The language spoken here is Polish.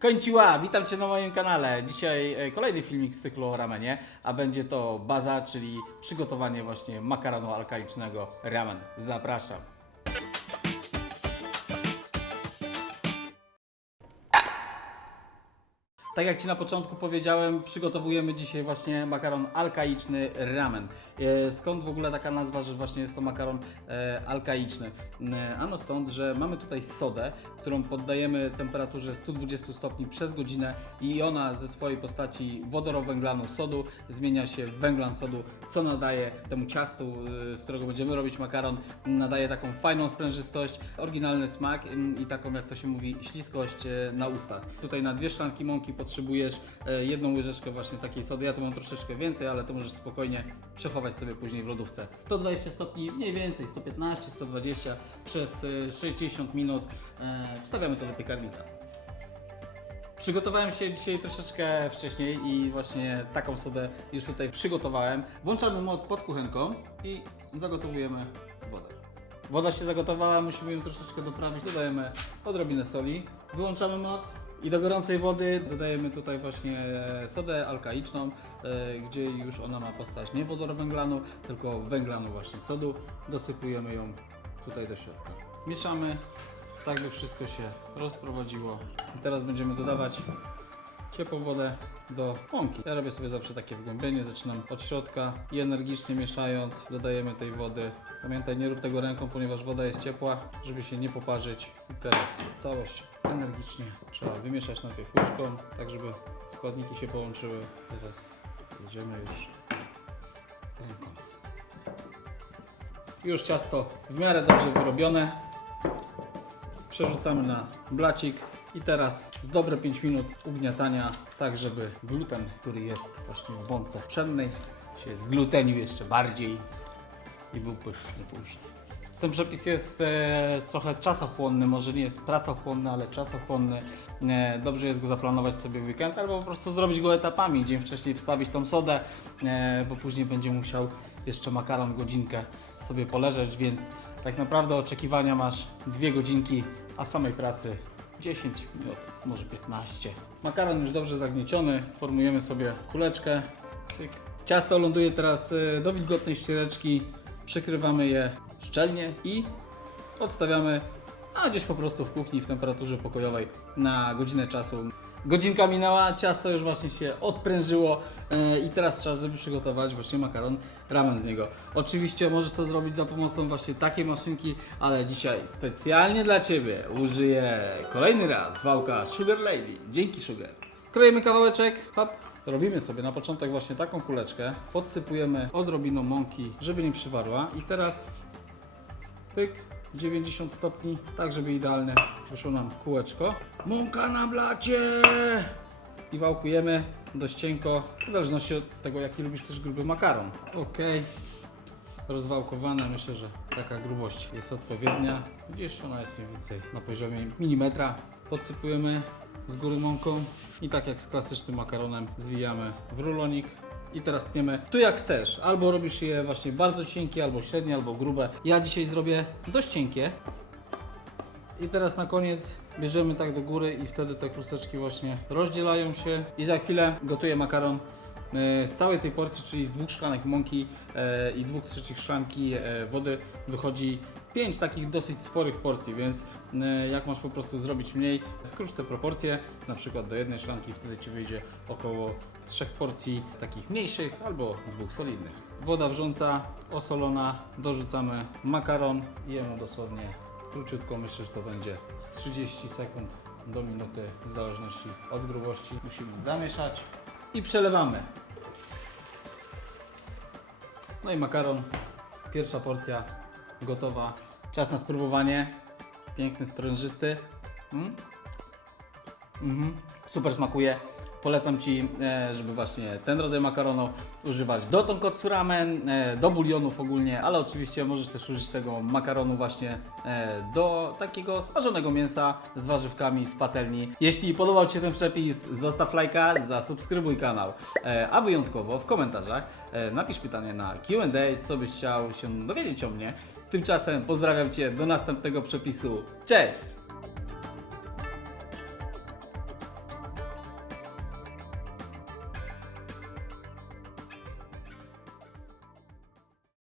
Kończyła, witam Cię na moim kanale. Dzisiaj e, kolejny filmik z cyklu o ramenie, a będzie to baza, czyli przygotowanie właśnie makaronu alkalicznego ramen. Zapraszam. Tak jak Ci na początku powiedziałem, przygotowujemy dzisiaj właśnie makaron alkaiczny ramen. E, Skąd w ogóle taka nazwa, że właśnie jest to makaron e, alkaiczny? E, Ano stąd, że mamy tutaj sodę, którą poddajemy temperaturze 120 stopni przez godzinę i ona ze swojej postaci wodorowęglanu sodu zmienia się w węglan sodu, co nadaje temu ciastu, z którego będziemy robić makaron, nadaje taką fajną sprężystość, oryginalny smak mm, i taką, jak to się mówi, śliskość na ustach. Tutaj na dwie szklanki mąki potrzebujesz e, jedną łyżeczkę właśnie takiej sody. Ja tu mam troszeczkę więcej, ale to możesz spokojnie przechować sobie później w lodówce. 120 stopni, mniej więcej 115, 120 przez e, 60 minut. E, Wstawiamy to do piekarnika. Przygotowałem się dzisiaj troszeczkę wcześniej i właśnie taką sodę już tutaj przygotowałem. Włączamy moc pod kuchenką i zagotowujemy wodę. Woda się zagotowała, musimy ją troszeczkę doprawić, dodajemy odrobinę soli, wyłączamy moc i do gorącej wody dodajemy tutaj właśnie sodę alkaiczną, e, gdzie już ona ma postać nie wodorowęglanu, tylko węglanu właśnie sodu. Dosypujemy ją tutaj do środka. Mieszamy, tak by wszystko się rozprowadziło. I teraz będziemy dodawać ciepłą wodę do mąki. Ja robię sobie zawsze takie wgłębienie, zaczynam od środka i energicznie mieszając dodajemy tej wody. Pamiętaj, nie rób tego ręką, ponieważ woda jest ciepła, żeby się nie poparzyć. I teraz całość energicznie trzeba wymieszać najpierw łyżką, tak żeby składniki się połączyły. Teraz jedziemy już ręką. Już ciasto w miarę dobrze wyrobione. Przerzucamy na blacik i teraz z dobre 5 minut ugniatania, tak żeby gluten, który jest właśnie w bące pszennej, się zglutenił jeszcze bardziej i był pyszny później. Ten przepis jest e, trochę czasochłonny, może nie jest pracochłonny, ale czasochłonny. E, dobrze jest go zaplanować sobie w weekend albo po prostu zrobić go etapami. Dzień wcześniej wstawić tą sodę, e, bo później będzie musiał jeszcze makaron godzinkę sobie poleżeć, więc tak naprawdę oczekiwania masz dwie godzinki, a samej pracy 10 minut, może 15. Makaron już dobrze zagnieciony, formujemy sobie kuleczkę. Cyk. Ciasto ląduje teraz e, do wilgotnej ściereczki, przykrywamy je szczelnie i odstawiamy, a gdzieś po prostu w kuchni w temperaturze pokojowej na godzinę czasu. Godzinka minęła, ciasto już właśnie się odprężyło e, i teraz trzeba, żeby przygotować właśnie makaron ramen z niego. Oczywiście możesz to zrobić za pomocą właśnie takiej maszynki, ale dzisiaj specjalnie dla Ciebie użyję kolejny raz wałka Sugar Lady. Dzięki Sugar. Krojemy kawałeczek, hop. Robimy sobie na początek właśnie taką kuleczkę, podsypujemy odrobiną mąki, żeby nie przywarła i teraz pyk, 90 stopni, tak żeby idealnie wyszło nam kółeczko. Mąka na blacie! I wałkujemy dość cienko, w zależności od tego jaki lubisz też gruby makaron. Ok, rozwałkowane, myślę, że taka grubość jest odpowiednia. Gdzieś ona jest mniej więcej na poziomie milimetra. Podsypujemy z góry mąką i tak jak z klasycznym makaronem zwijamy w rulonik i teraz tniemy tu jak chcesz. Albo robisz je właśnie bardzo cienkie, albo średnie, albo grube. Ja dzisiaj zrobię dość cienkie. I teraz na koniec bierzemy tak do góry i wtedy te krusteczki właśnie rozdzielają się i za chwilę gotuję makaron e, z całej tej porcji, czyli z dwóch szklanek mąki e, i dwóch trzecich szklanki e, wody wychodzi pięć takich dosyć sporych porcji, więc e, jak masz po prostu zrobić mniej, skróć te proporcje, na przykład do jednej szklanki, wtedy Ci wyjdzie około trzech porcji takich mniejszych albo dwóch solidnych. Woda wrząca, osolona, dorzucamy makaron i jemy dosłownie króciutko, myślę, że to będzie z 30 sekund do minuty, w zależności od grubości. Musimy zamieszać i przelewamy. No i makaron, pierwsza porcja gotowa. Czas na spróbowanie. Piękny, sprężysty. Mm? Mhm. Super smakuje. Polecam Ci, e, żeby właśnie ten rodzaj makaronu używać do tonkotsu ramen, e, do bulionów ogólnie, ale oczywiście możesz też użyć tego makaronu właśnie e, do takiego smażonego mięsa z warzywkami z patelni. Jeśli podobał Ci się ten przepis, zostaw lajka, zasubskrybuj kanał, a wyjątkowo w komentarzach napisz pytanie na Q&A, co byś chciał się dowiedzieć o mnie. Tymczasem pozdrawiam Cię do następnego przepisu. Cześć!